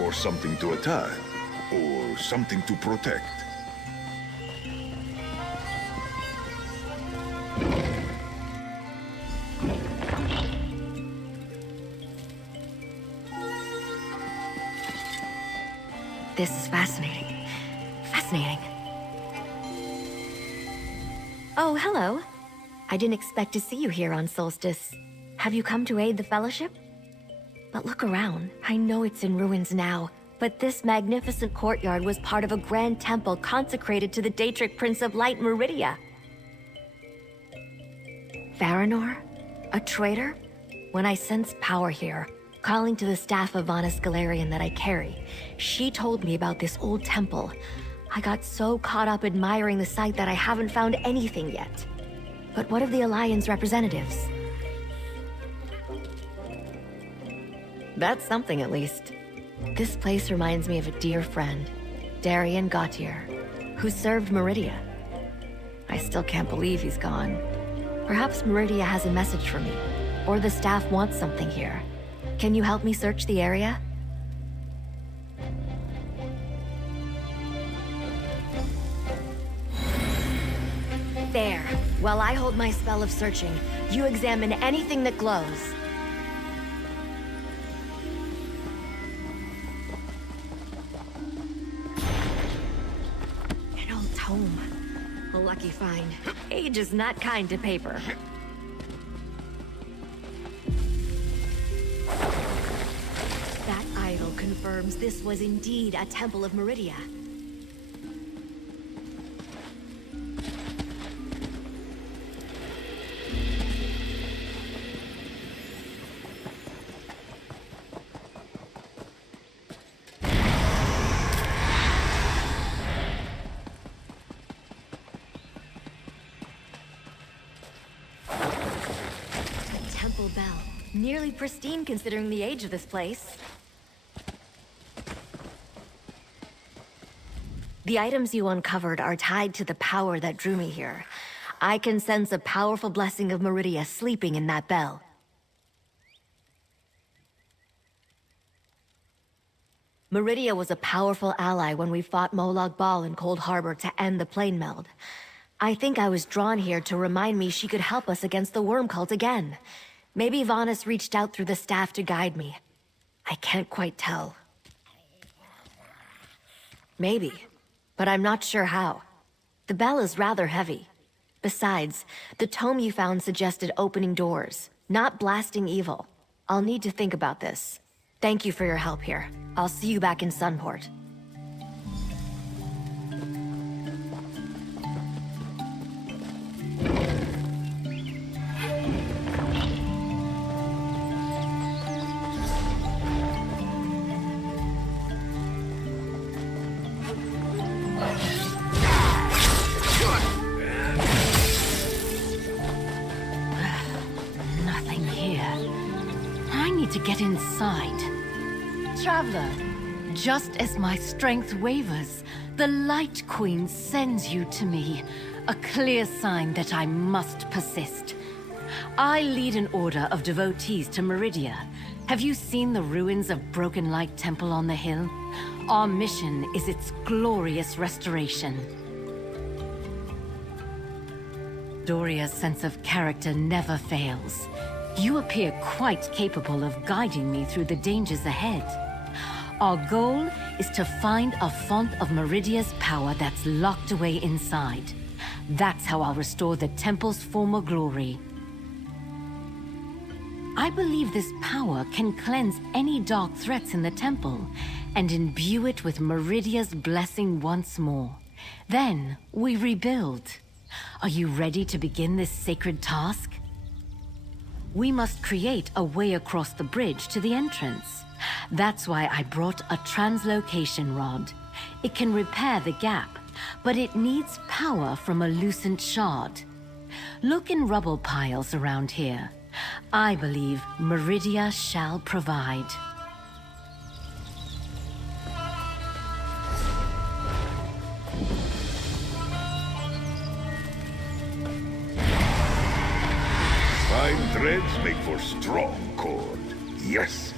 or something to attack, or something to protect. This is fascinating. Fascinating. Oh, hello. I didn't expect to see you here on Solstice. Have you come to aid the Fellowship? But look around. I know it's in ruins now, but this magnificent courtyard was part of a grand temple consecrated to the Daedric Prince of Light, Meridia. Varanor? A traitor? When I sensed power here, calling to the staff of Vana Scalarian that I carry, she told me about this old temple. I got so caught up admiring the site that I haven't found anything yet. But what of the Alliance representatives? That's something, at least. This place reminds me of a dear friend, Darian Gautier, who served Meridia. I still can't believe he's gone. Perhaps Meridia has a message for me, or the staff wants something here. Can you help me search the area? There. While I hold my spell of searching, you examine anything that glows. An old tome. A lucky find. Age is not kind to paper. That idol confirms this was indeed a temple of Meridia. Temple bell. Nearly pristine considering the age of this place. The items you uncovered are tied to the power that drew me here. I can sense a powerful blessing of Meridia sleeping in that bell. Meridia was a powerful ally when we fought Molag Bal in Cold Harbor to end the plane meld. I think I was drawn here to remind me she could help us against the worm cult again. Maybe Vanas reached out through the staff to guide me. I can't quite tell. Maybe, but I'm not sure how. The bell is rather heavy. Besides, the tome you found suggested opening doors, not blasting evil. I'll need to think about this. Thank you for your help here. I'll see you back in Sunport. Nothing here. I need to get inside. Traveler, just as my strength wavers, the Light Queen sends you to me. A clear sign that I must persist. I lead an order of devotees to Meridia. Have you seen the ruins of Broken Light Temple on the hill? Our mission is its glorious restoration. Doria's sense of character never fails. You appear quite capable of guiding me through the dangers ahead. Our goal is to find a font of Meridia's power that's locked away inside. That's how I'll restore the temple's former glory. I believe this power can cleanse any dark threats in the temple and imbue it with Meridia's blessing once more. Then we rebuild. Are you ready to begin this sacred task? We must create a way across the bridge to the entrance. That's why I brought a translocation rod. It can repair the gap, but it needs power from a lucent shard. Look in rubble piles around here. I believe Meridia shall provide. Fine threads make for strong cord. Yes.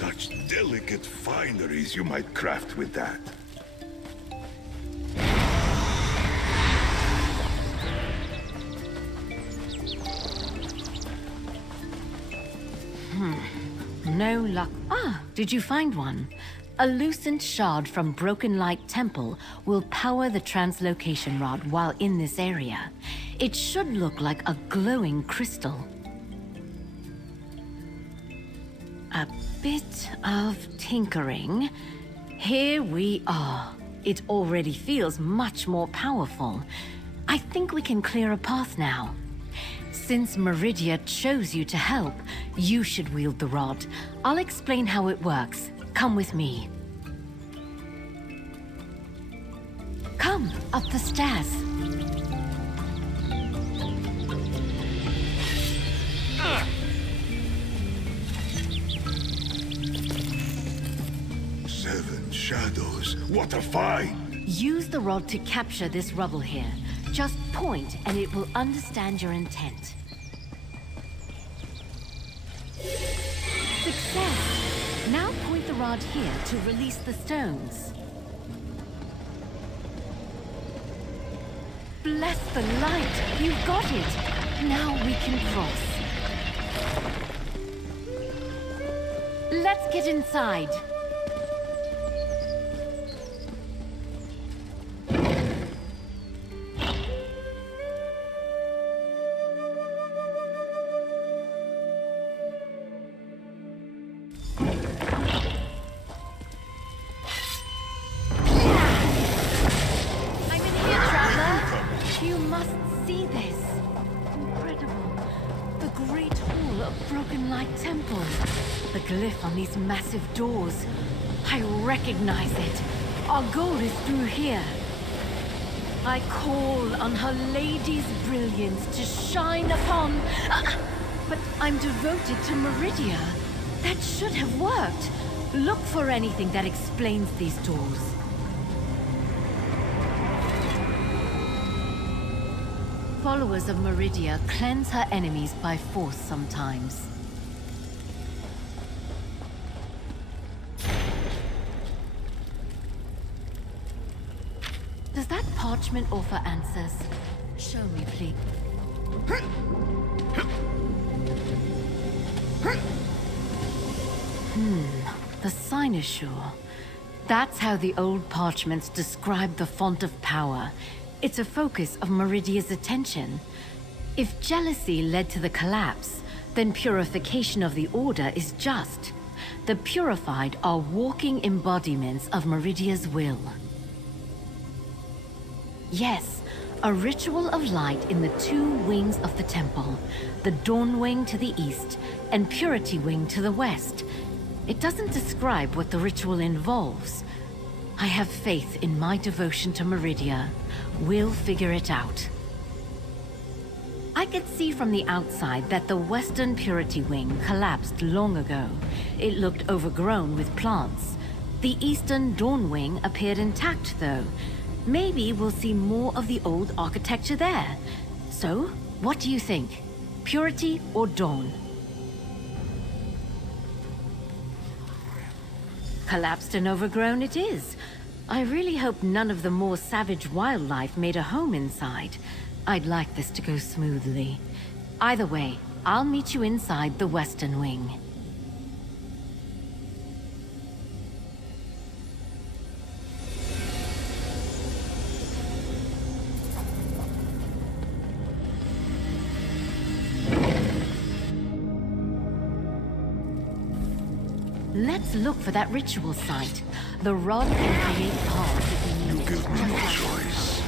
Such delicate fineries you might craft with that. No luck. Ah, did you find one? A loosened shard from Broken Light Temple will power the translocation rod while in this area. It should look like a glowing crystal. A bit of tinkering. Here we are. It already feels much more powerful. I think we can clear a path now. Since Meridia chose you to help, you should wield the rod. I'll explain how it works. Come with me. Come, up the stairs. Seven shadows. What a find! Use the rod to capture this rubble here. Just point and it will understand your intent. Success! Now point the rod here to release the stones. Bless the light! You've got it! Now we can cross. Let's get inside. You must see this. Incredible. The Great Hall of Broken Light Temple. The glyph on these massive doors. I recognize it. Our goal is through here. I call on Her Lady's brilliance to shine upon... but I'm devoted to Meridia. That should have worked. Look for anything that explains these doors. Followers of Meridia cleanse her enemies by force sometimes. Does that parchment offer answers? Show me, please. The cynosure. That's how the old parchments describe the font of power. It's a focus of Meridia's attention. If jealousy led to the collapse, then purification of the Order is just. The purified are walking embodiments of Meridia's will. Yes, a ritual of light in the two wings of the temple. The Dawn Wing to the east, and Purity Wing to the west. It doesn't describe what the ritual involves. I have faith in my devotion to Meridia. We'll figure it out. I could see from the outside that the Western Purity Wing collapsed long ago. It looked overgrown with plants. The Eastern Dawn Wing appeared intact, though. Maybe we'll see more of the old architecture there. So, what do you think? Purity or Dawn? Collapsed and overgrown it is. I really hope none of the more savage wildlife made a home inside. I'd like this to go smoothly. Either way, I'll meet you inside the Western Wing. Let's look for that ritual site. The rod can create paths if we need. You give me no choice.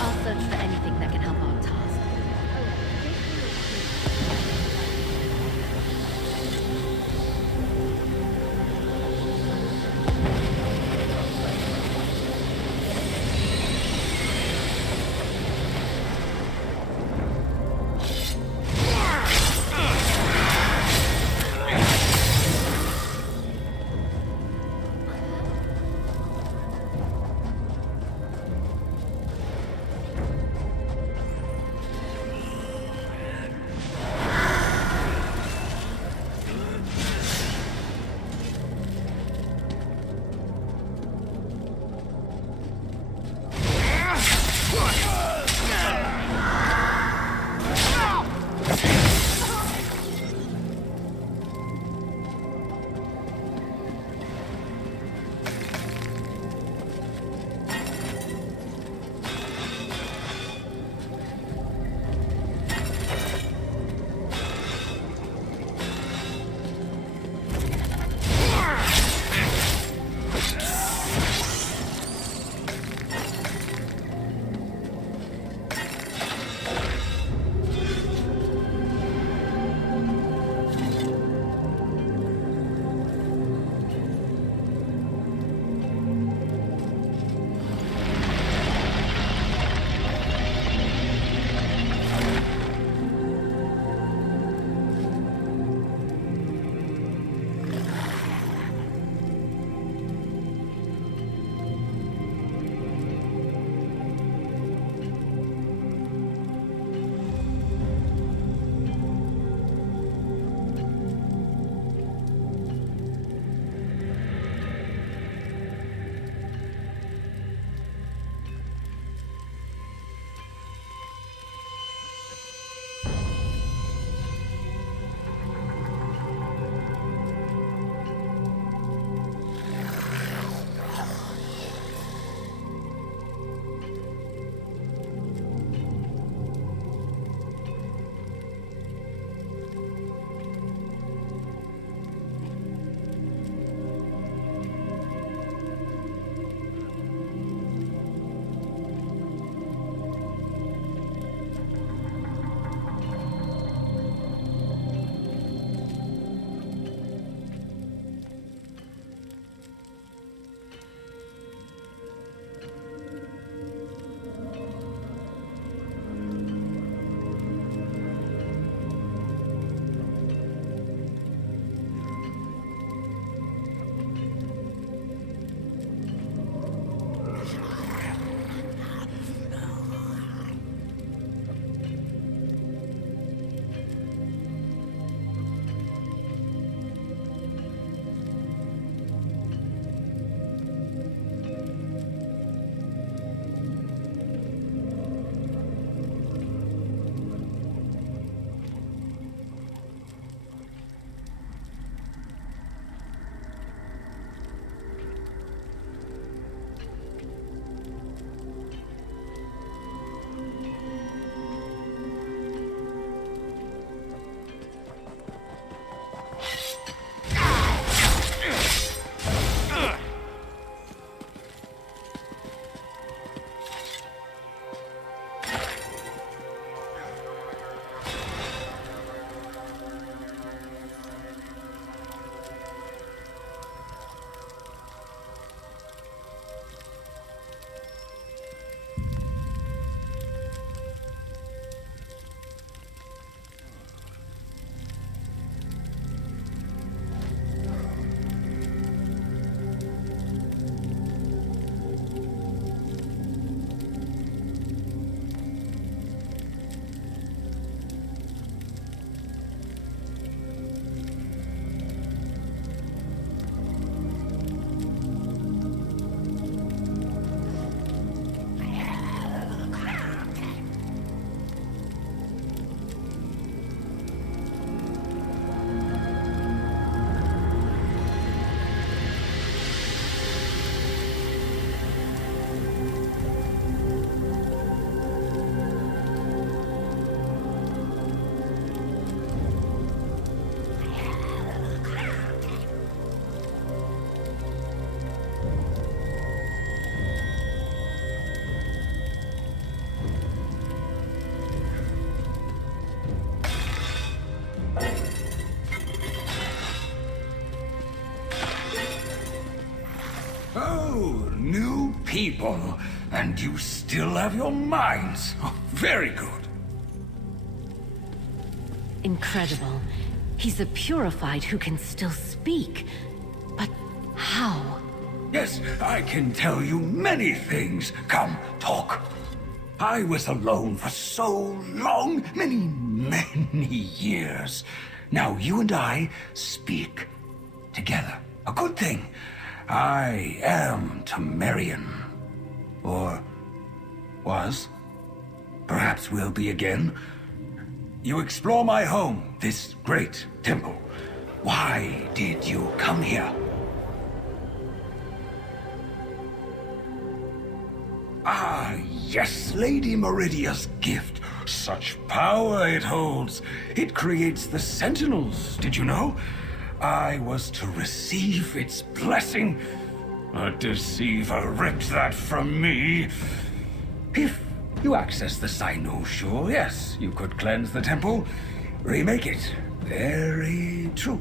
I'll search for anything that can help our task. Oh, new people. And you still have your minds. Oh, very good. Incredible. He's a purified who can still speak. But how? Yes, I can tell you many things. Come, talk. I was alone for so long, many years. Now you and I speak together. A good thing. I am Tamriel. Or was. Perhaps will be again. You explore my home, this great temple. Why did you come here? Ah, yes, Lady Meridia's gift. Such power it holds. It creates the Sentinels, did you know? I was to receive its blessing. A deceiver ripped that from me. If you access the Sino-Shore, yes, you could cleanse the temple, remake it. Very true.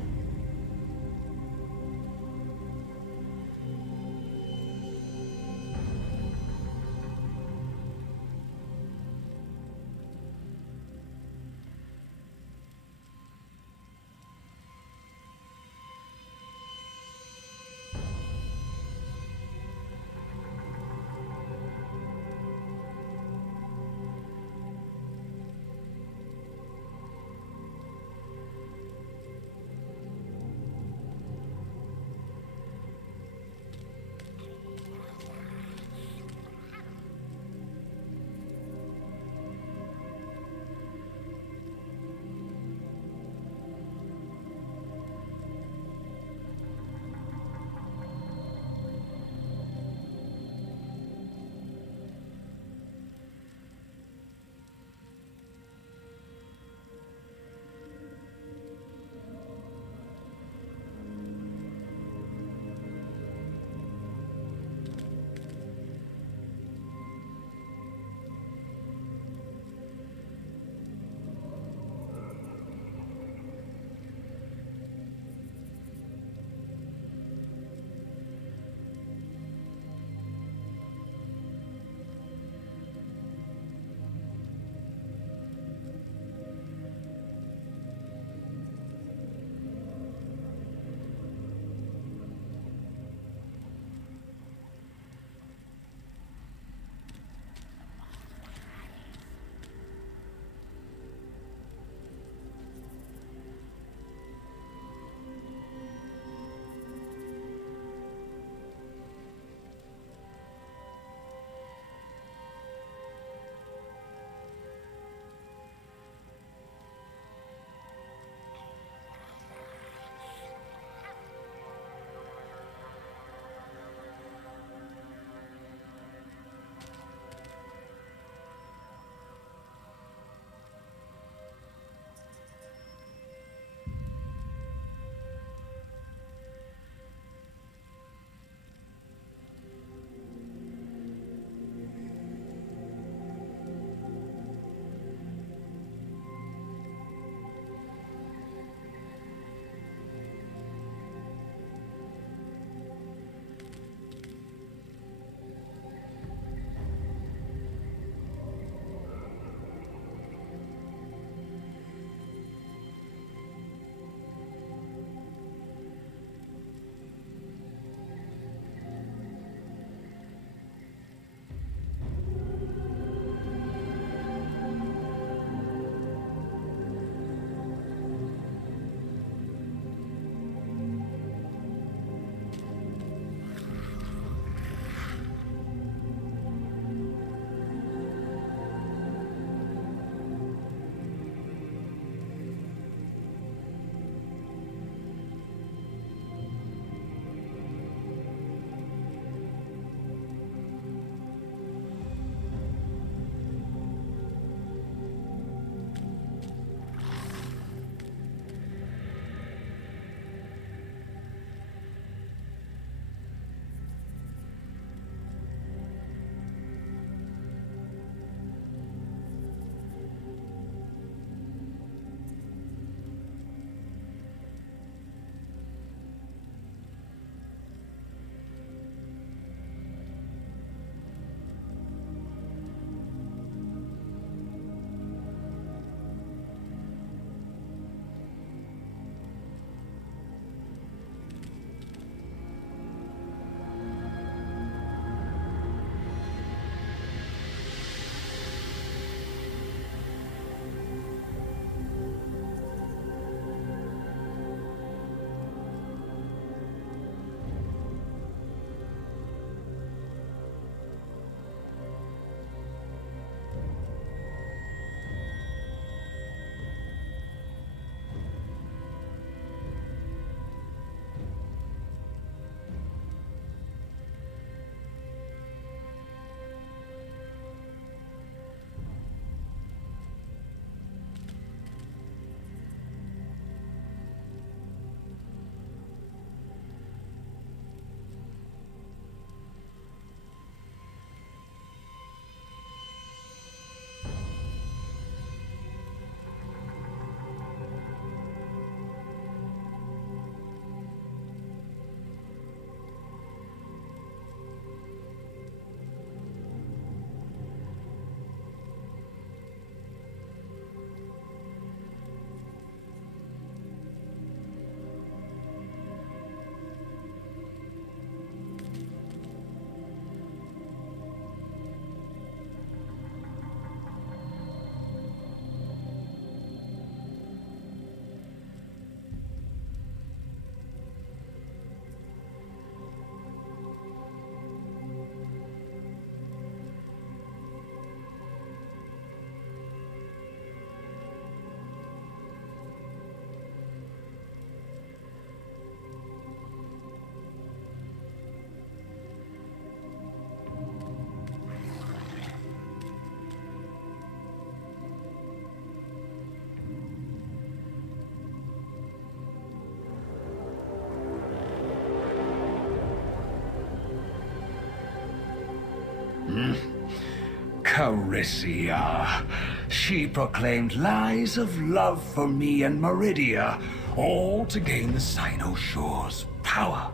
Caricia. She proclaimed lies of love for me and Meridia, all to gain the Sinoshore's power.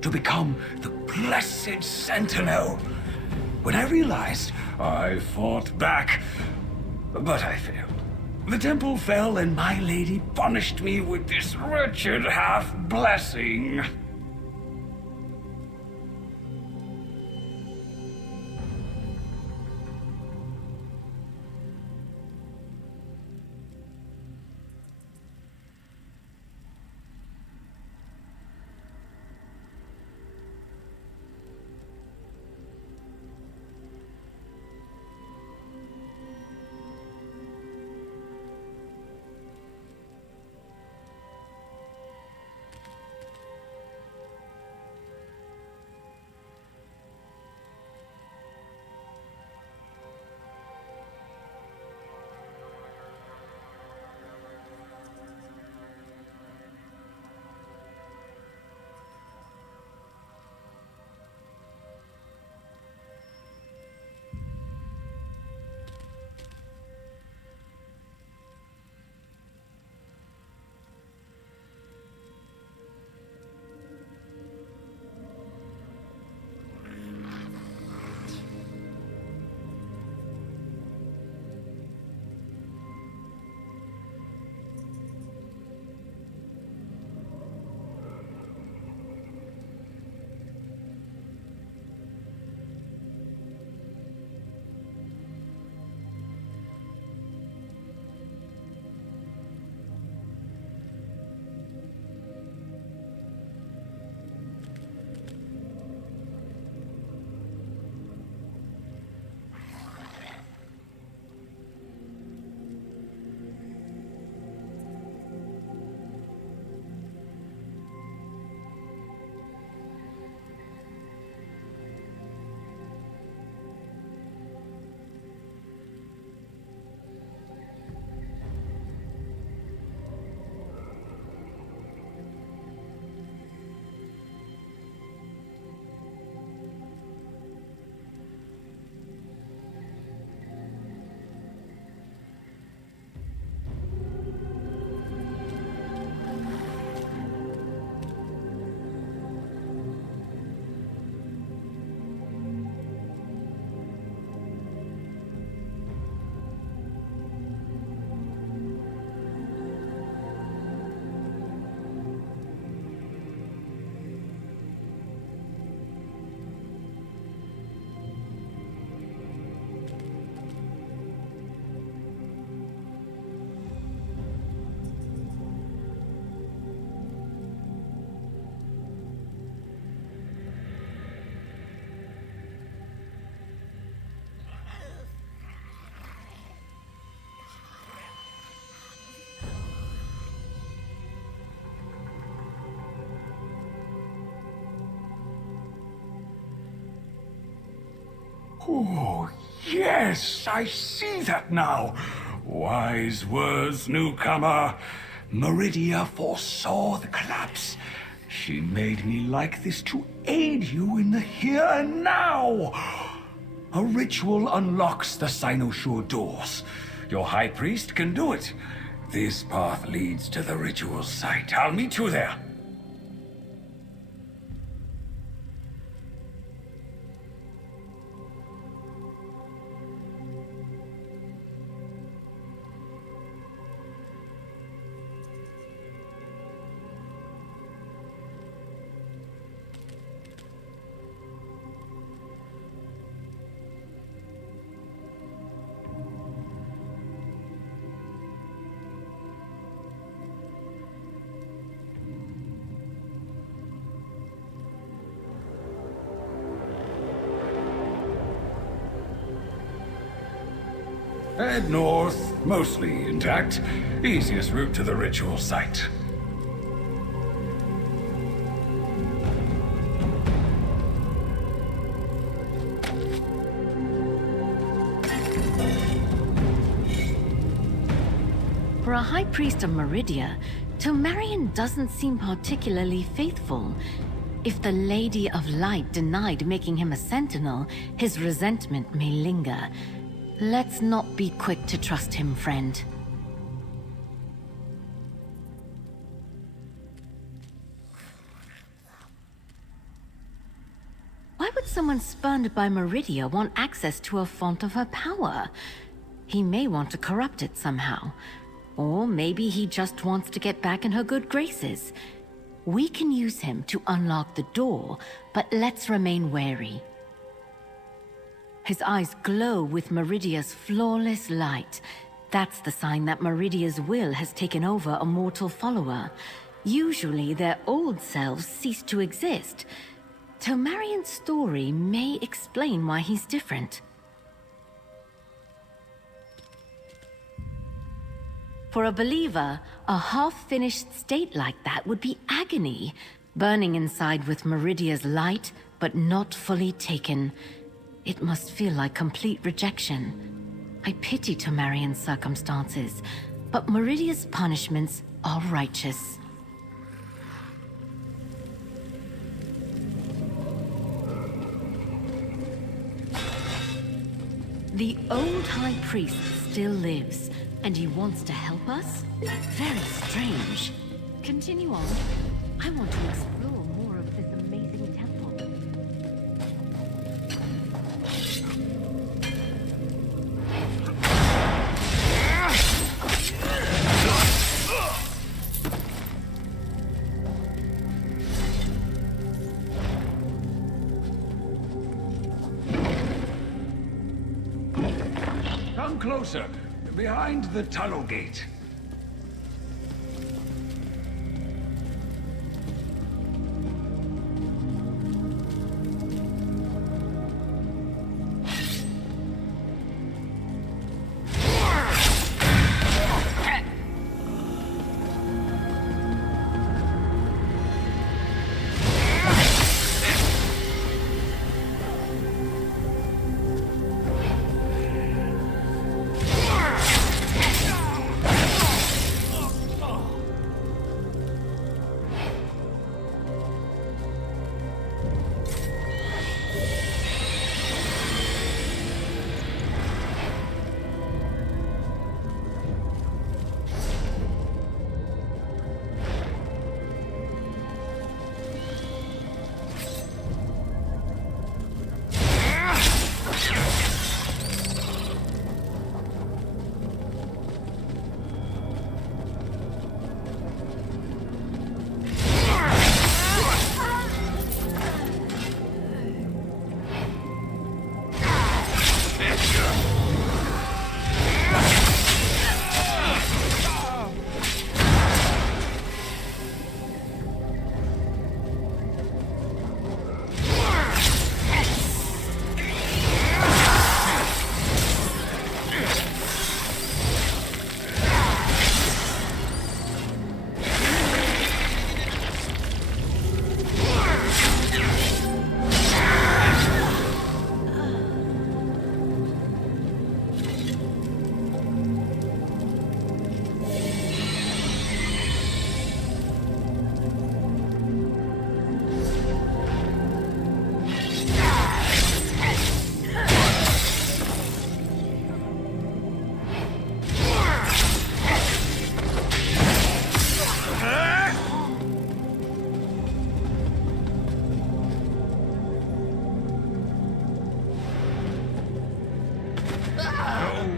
To become the Blessed Sentinel. When I realized, I fought back, but I failed. The temple fell and my lady punished me with this wretched half-blessing. Oh, yes, I see that now. Wise words, newcomer. Meridia foresaw the collapse. She made me like this to aid you in the here and now. A ritual unlocks the Sinosure doors. Your high priest can do it. This path leads to the ritual site. I'll meet you there. Head north, mostly intact. Easiest route to the ritual site. For a high priest of Meridia, Tamriel doesn't seem particularly faithful. If the Lady of Light denied making him a sentinel, his resentment may linger. Let's not be quick to trust him, friend. Why would someone spurned by Meridia want access to a font of her power? He may want to corrupt it somehow. Or maybe he just wants to get back in her good graces. We can use him to unlock the door, but let's remain wary. His eyes glow with Meridia's flawless light. That's the sign that Meridia's will has taken over a mortal follower. Usually their old selves cease to exist. Tamriel's story may explain why he's different. For a believer, a half-finished state like that would be agony, burning inside with Meridia's light, but not fully taken. It must feel like complete rejection. I pity Tamriel's circumstances, but Meridia's punishments are righteous. The old High Priest still lives. And he wants to help us? Very strange. Continue on. I want to explore more of this amazing temple. Come closer. Behind the tunnel gate.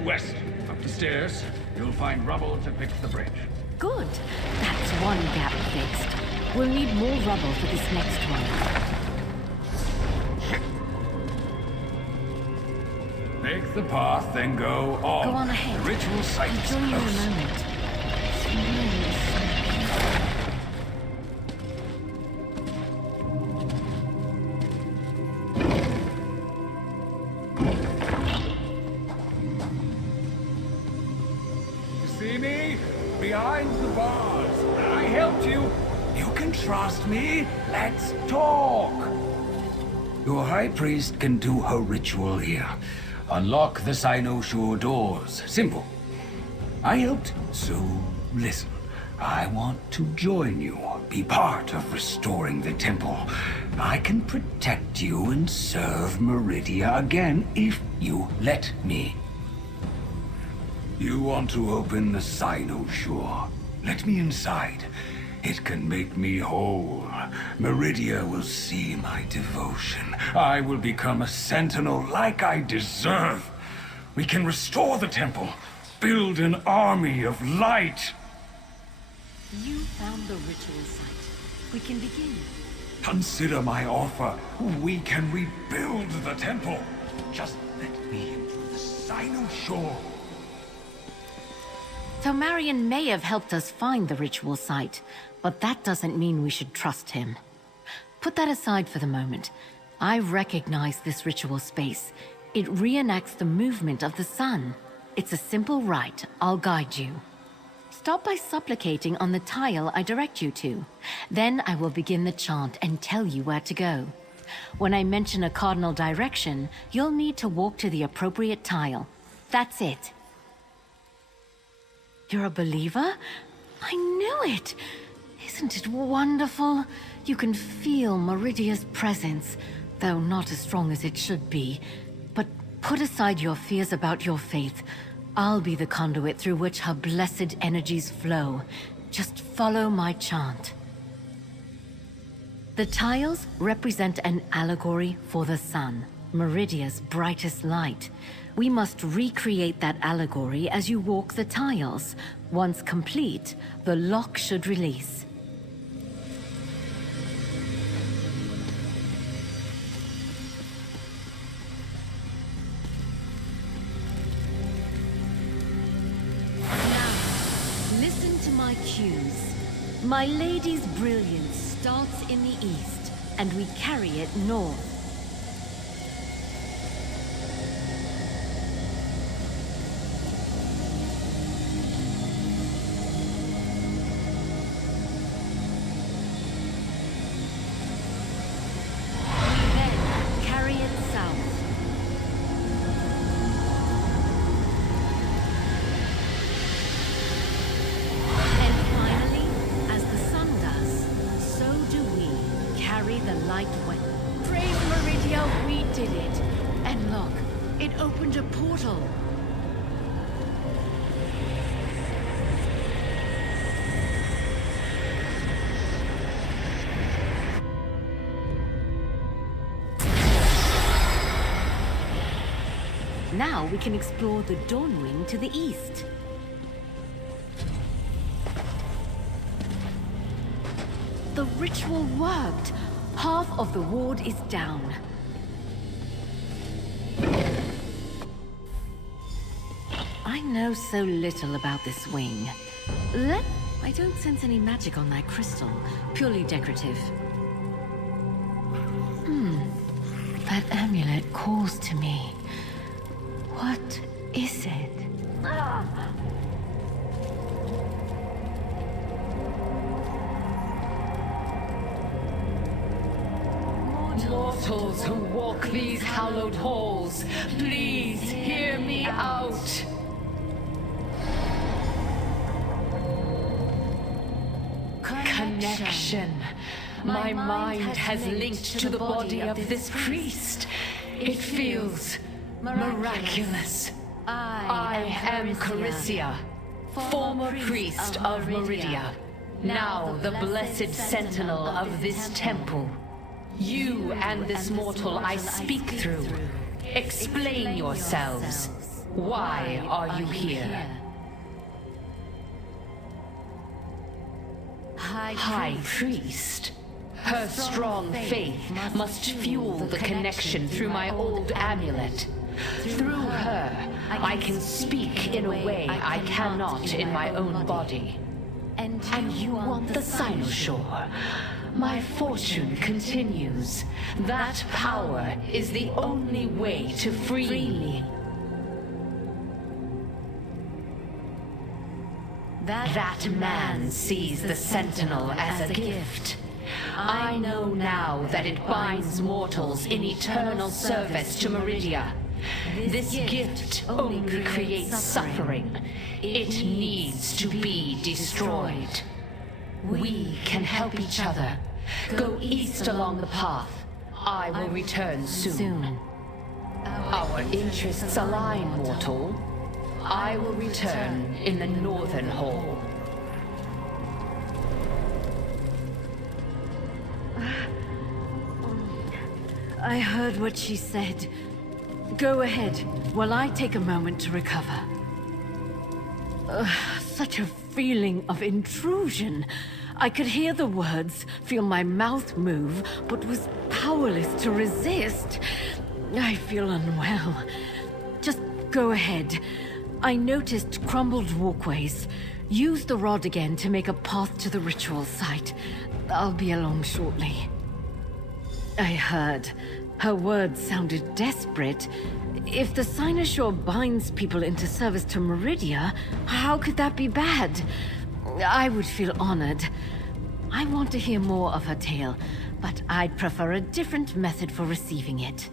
West. Up the stairs. You'll find rubble to fix the bridge. Good. That's one gap fixed. We'll need more rubble for this next one. Make the path, then go on. Go on ahead. The ritual site I'll is join you in a close. moment. It's really something. You see me? Behind the bars. I helped you. You can trust me. Let's talk. Your High Priest can do her ritual here. Unlock the Sinosure doors. Simple. I helped, so listen. I want to join you. be part of restoring the temple. I can protect you and serve Meridia again if you let me. You want to open the Cynosure? Let me inside. It can make me whole. Meridia will see my devotion. I will become a sentinel like I deserve. We can restore the temple. Build an army of light. You found the ritual site. We can begin. Consider my offer. We can rebuild the temple. Just let me into the Cynosure. Tamriel may have helped us find the ritual site, but that doesn't mean we should trust him. Put that aside for the moment. I recognize this ritual space. It reenacts the movement of the sun. It's a simple rite. I'll guide you. Stop by supplicating on the tile I direct you to. Then I will begin the chant and tell you where to go. When I mention a cardinal direction, you'll need to walk to the appropriate tile. That's it. You're a believer? I knew it! Isn't it wonderful? You can feel Meridia's presence, though not as strong as it should be. But put aside your fears about your faith. I'll be the conduit through which her blessed energies flow. Just follow my chant. The tiles represent an allegory for the sun, Meridia's brightest light. We must recreate that allegory as you walk the tiles. Once complete, the lock should release. Now, listen to my cues. My lady's brilliance starts in the east, and we carry it north. Now we can explore the Dawnwing to the east. The ritual worked! Half of the ward is down. I know so little about this wing. I don't sense any magic on that crystal. Purely decorative. That amulet calls to me. What is it? Mortals who walk these hallowed halls, please hear me out. Connection. My mind has linked to the body of this priest. It feels miraculous. I am Caricia, former priest of Meridia, now the blessed sentinel of this temple. You and this mortal I speak through. Explain yourselves. Why are you here? High Priest. Her strong faith must fuel the connection through my old amulet. Through her, I can speak in a way I cannot in my own body. And you want the Cynosure. My fortune continues. That power is the only way to free me. That man sees the Sentinel as a gift. I know now that it binds mortals in eternal service to Meridia. This gift only creates suffering. It needs to be destroyed. We can help each other. Go east along the path. I will return soon. Our interests align, mortal. I will return in the northern hall. I heard what she said. Go ahead, while I take a moment to recover. Such a feeling of intrusion. I could hear the words, feel my mouth move, but was powerless to resist. I feel unwell. Just go ahead. I noticed crumbled walkways. Use the rod again to make a path to the ritual site. I'll be along shortly. I heard. Her words sounded desperate. If the Cynosure binds people into service to Meridia, how could that be bad? I would feel honored. I want to hear more of her tale, but I'd prefer a different method for receiving it.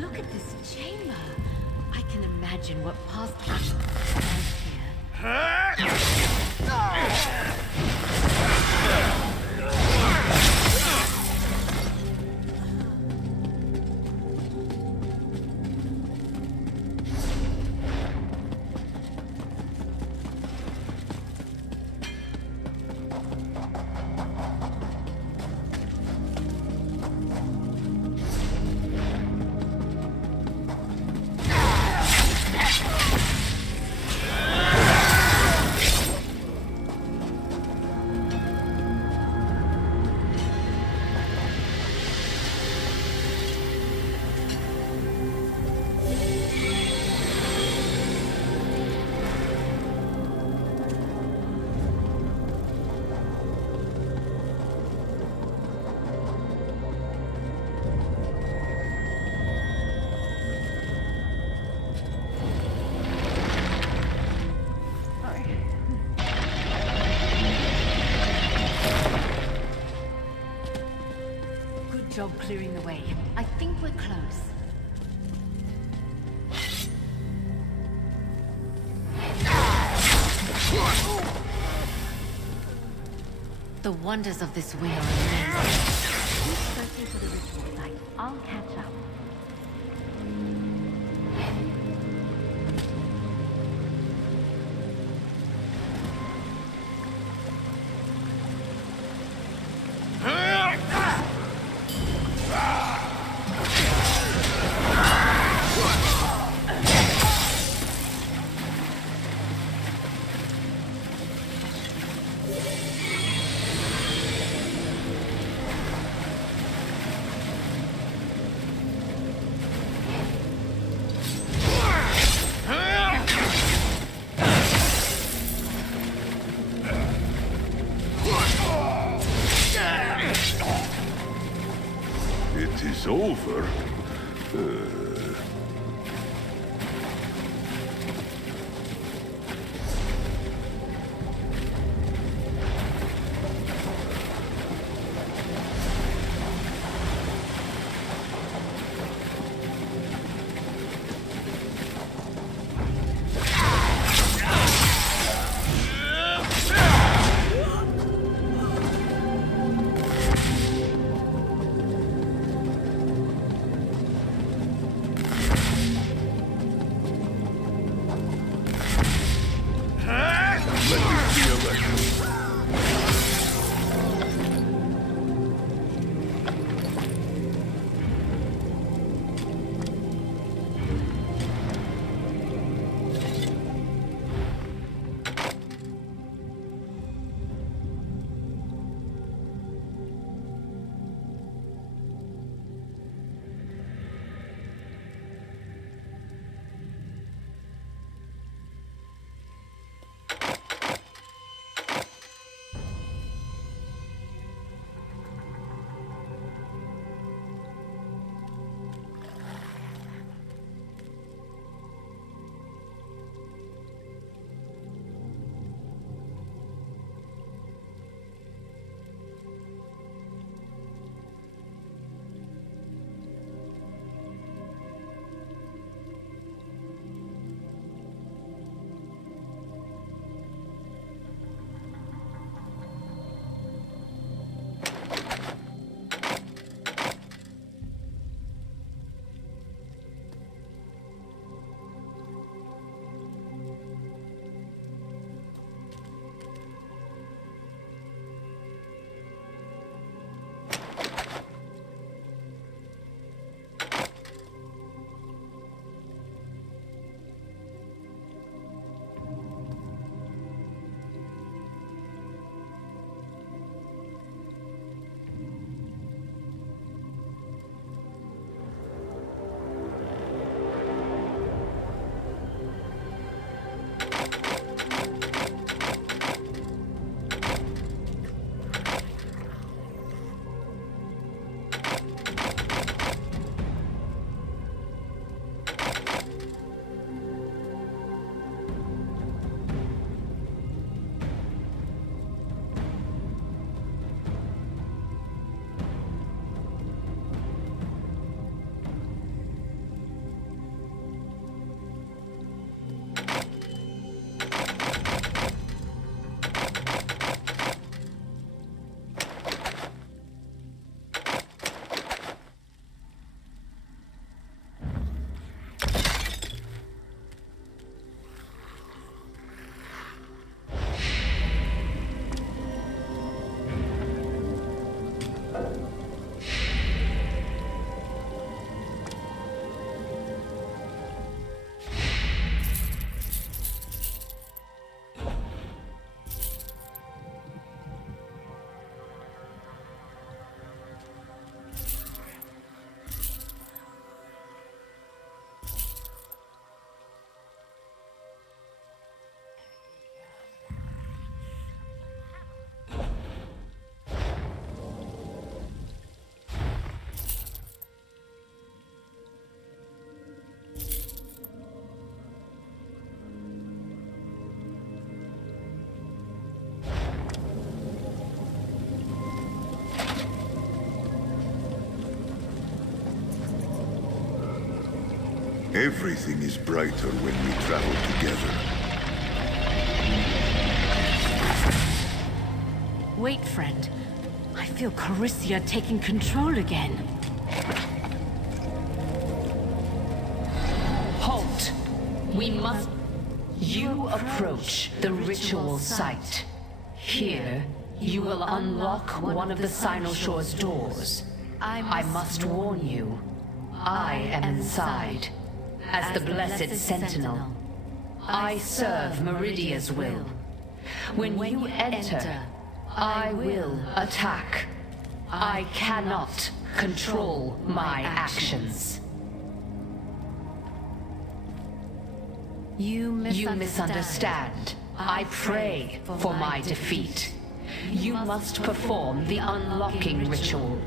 Look at this chamber. I can imagine what past lives here. Good job clearing the way. I think we're close. The wonders of this way are amazing. Keep searching for the ritual site. I'll catch up. It is over. Everything is brighter when we travel together. Wait, friend. I feel Carisia taking control again. Halt! We must... You approach the ritual site. Here, you will unlock one of the Sinoshore's doors. I must warn you, I am inside, as the Blessed Sentinel. I serve Meridia's will. When you enter, I will attack. I cannot control my actions. You misunderstand. I pray for my defeat. You must perform the unlocking ritual.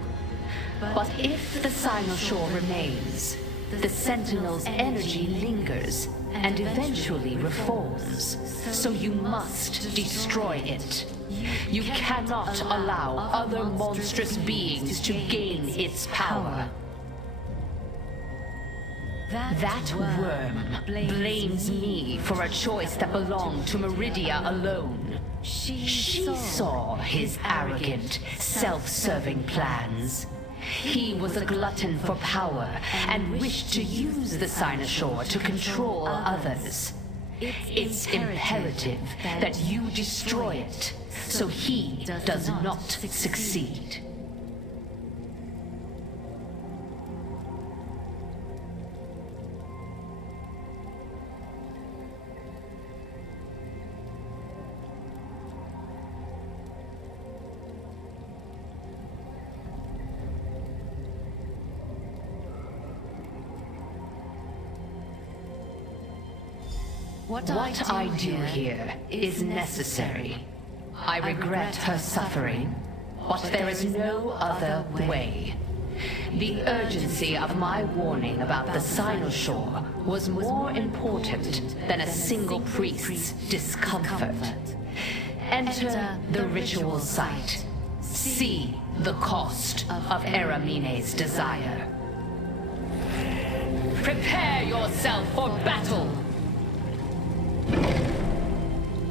But if the Sinoshore remains, the Sentinel's energy lingers and eventually reforms. So you must destroy it. You cannot allow other monstrous beings to gain its power. That worm blames me for a choice that belonged to Meridia alone. She saw his arrogant, self-serving plans. He was a glutton for power and wished to use the Sinoshore to control others. It's imperative that you destroy it, so he does not succeed. What I do here is necessary. I regret her suffering, but there is no other way. The urgency of my warning about the Sinoshore was more important than a single priest's discomfort. Enter the ritual site. See the cost of Eramine's desire. Prepare yourself for battle!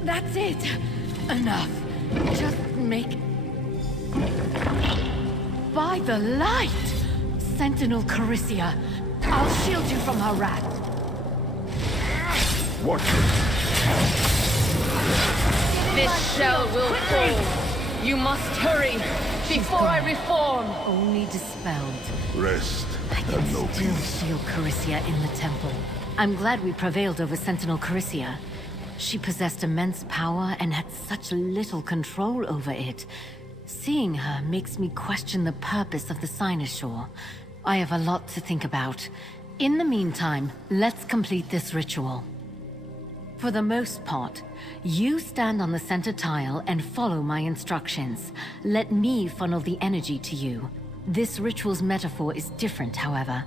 That's it! Enough. Just make... By the light! Sentinel Carisia, I'll shield you from her wrath. Watch it. This shell will fall. You must hurry before I reform. Only dispelled. Rest I can and no still peace. feel Carisia in the temple. I'm glad we prevailed over Sentinel Carisia. She possessed immense power and had such little control over it. Seeing her makes me question the purpose of the Sinoshore. I have a lot to think about. In the meantime, let's complete this ritual. For the most part, you stand on the center tile and follow my instructions. Let me funnel the energy to you. This ritual's metaphor is different, however.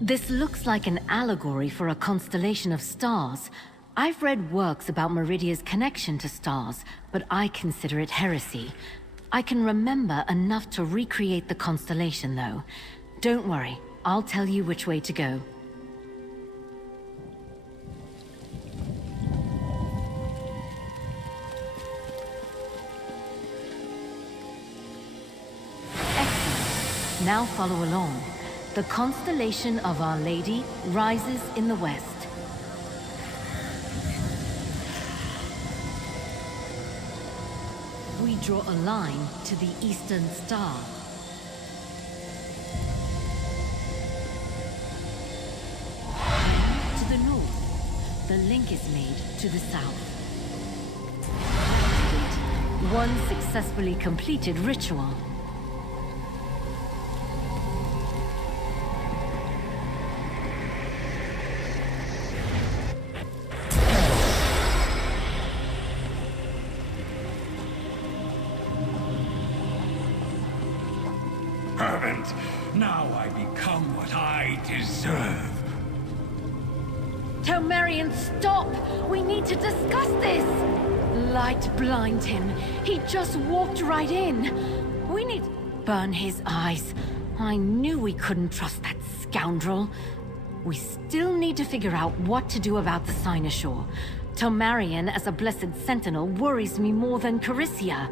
This looks like an allegory for a constellation of stars. I've read works about Meridia's connection to stars, but I consider it heresy. I can remember enough to recreate the constellation, though. Don't worry, I'll tell you which way to go. Excellent. Now follow along. The constellation of Our Lady rises in the west. We draw a line to the eastern star. Then to the north, the link is made to the south. One successfully completed ritual. Now I become what I deserve. Tamriel, stop! We need to discuss this! Light blind him. He just walked right in. We need... Burn his eyes. I knew we couldn't trust that scoundrel. We still need to figure out what to do about the Cynosure. Tamriel as a blessed sentinel worries me more than Carisia.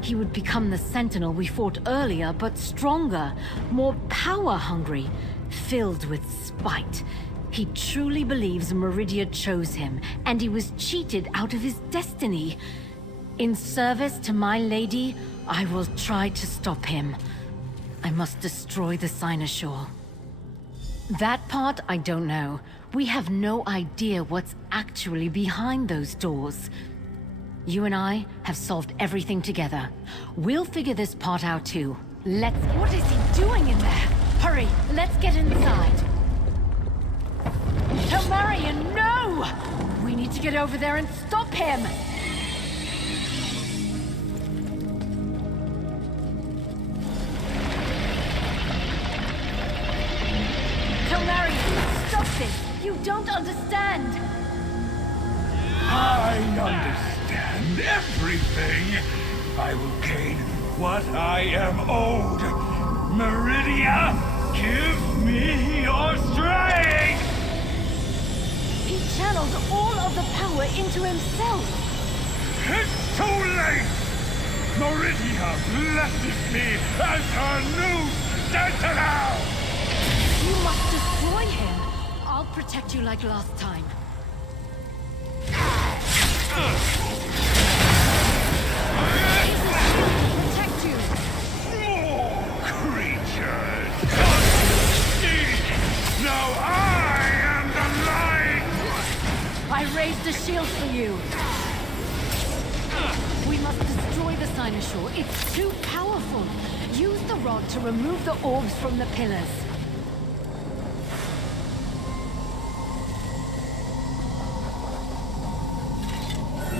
He would become the sentinel we fought earlier, but stronger, more power-hungry, filled with spite. He truly believes Meridia chose him, and he was cheated out of his destiny. In service to my lady, I will try to stop him. I must destroy the Cynosure. That part, I don't know. We have no idea what's actually behind those doors. You and I have solved everything together. We'll figure this part out too. What is he doing in there? Hurry, let's get inside. Tamriel, no! We need to get over there and stop him! Tamriel, stop this! You don't understand! I understand everything. I will gain what I am owed. Meridia, give me your strength! He channeled all of the power into himself! It's too late! Meridia blesses me as her new sentinel! You must destroy him! I'll protect you like last time. Protect you! Creatures! Now I am the light! I raised a shield for you! We must destroy the Cynosure. It's too powerful. Use the rod to remove the orbs from the pillars.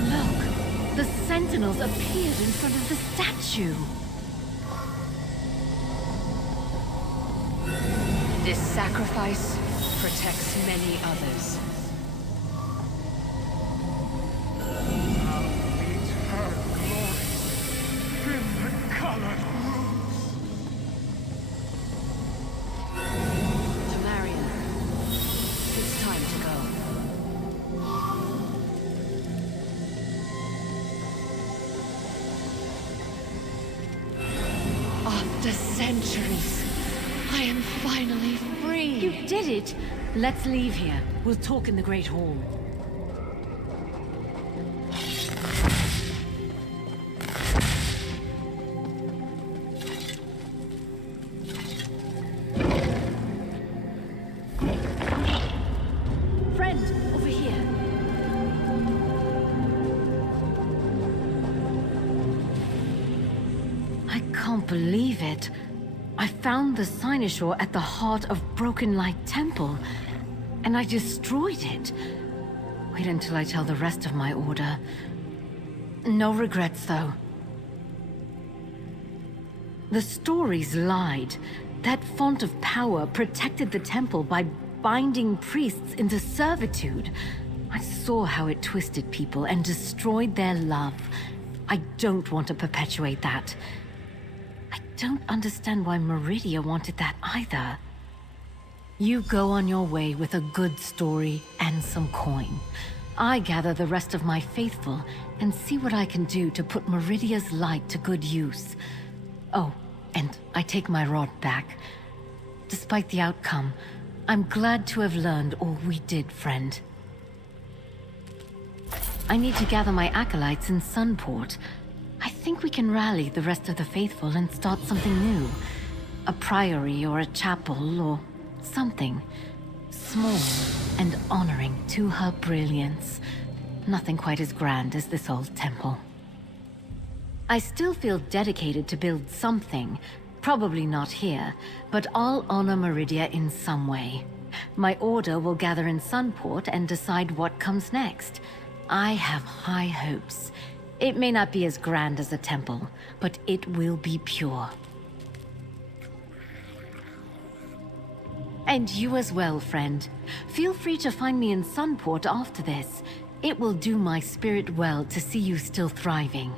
Look! The Sentinels appeared in front of the statue. This sacrifice protects many others. Tamriel, it's time to go. After centuries, I am finally free. You did it! Let's leave here. We'll talk in the Great Hall. Friend, over here. I can't believe it. I found the Cynosure at the heart of Broken Light Temple, and I destroyed it. Wait until I tell the rest of my order. No regrets, though. The stories lied. That font of power protected the temple by binding priests into servitude. I saw how it twisted people and destroyed their love. I don't want to perpetuate that. I don't understand why Meridia wanted that either. You go on your way with a good story and some coin. I gather the rest of my faithful and see what I can do to put Meridia's light to good use. Oh, and I take my rod back. Despite the outcome, I'm glad to have learned all we did, friend. I need to gather my acolytes in Sunport. I think we can rally the rest of the faithful and start something new. A priory or a chapel or something. Small and honoring to her brilliance. Nothing quite as grand as this old temple. I still feel dedicated to build something. Probably not here, but I'll honor Meridia in some way. My order will gather in Sunport and decide what comes next. I have high hopes. It may not be as grand as a temple, but it will be pure. And you as well, friend. Feel free to find me in Sunport after this. It will do my spirit well to see you still thriving.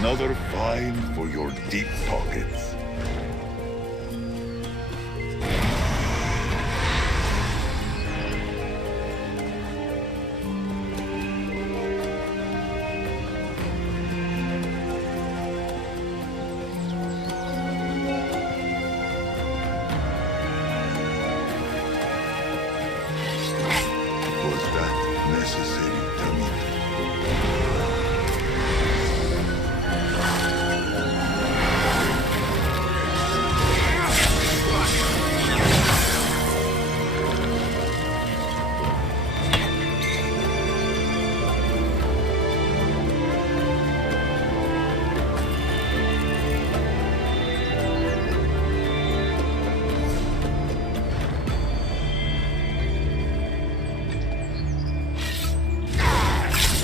Another find for your deep pockets. Was that necessary, Tamriel?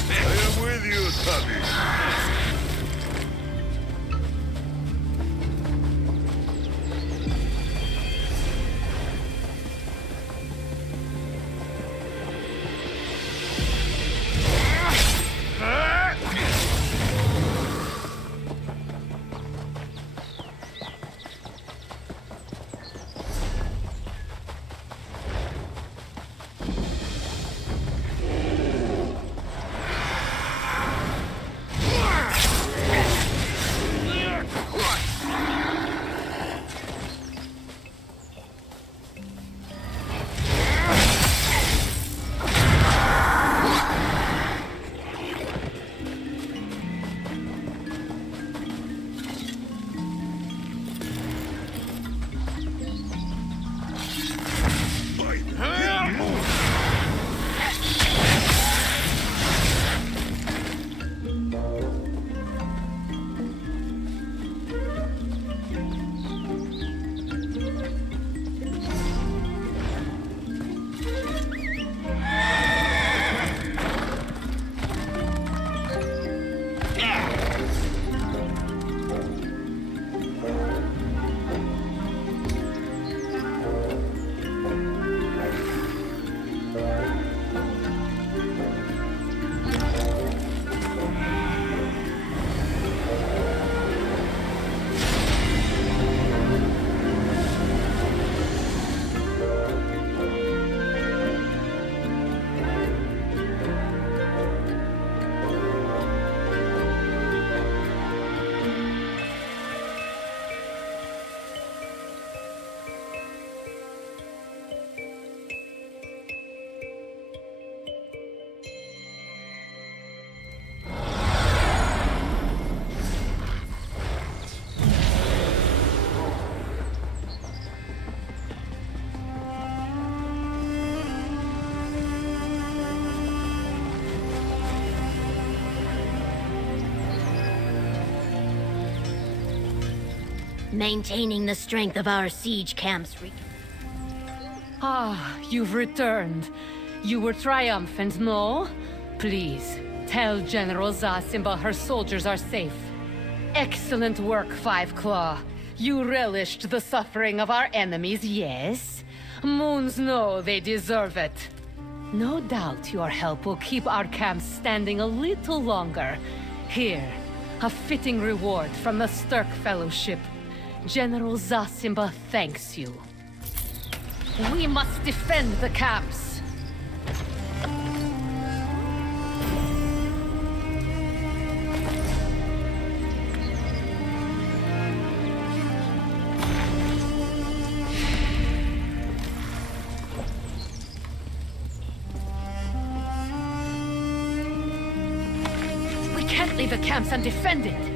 I am with you, Tabby. Maintaining the strength of our siege camps. Ah, you've returned. You were triumphant, no? Please, tell General Zasimba her soldiers are safe. Excellent work, Five Claw. You relished the suffering of our enemies, yes? Moons know they deserve it. No doubt your help will keep our camps standing a little longer. Here, a fitting reward from the Sturk Fellowship. General Zasimba thanks you. We must defend the camps. We can't leave the camps undefended.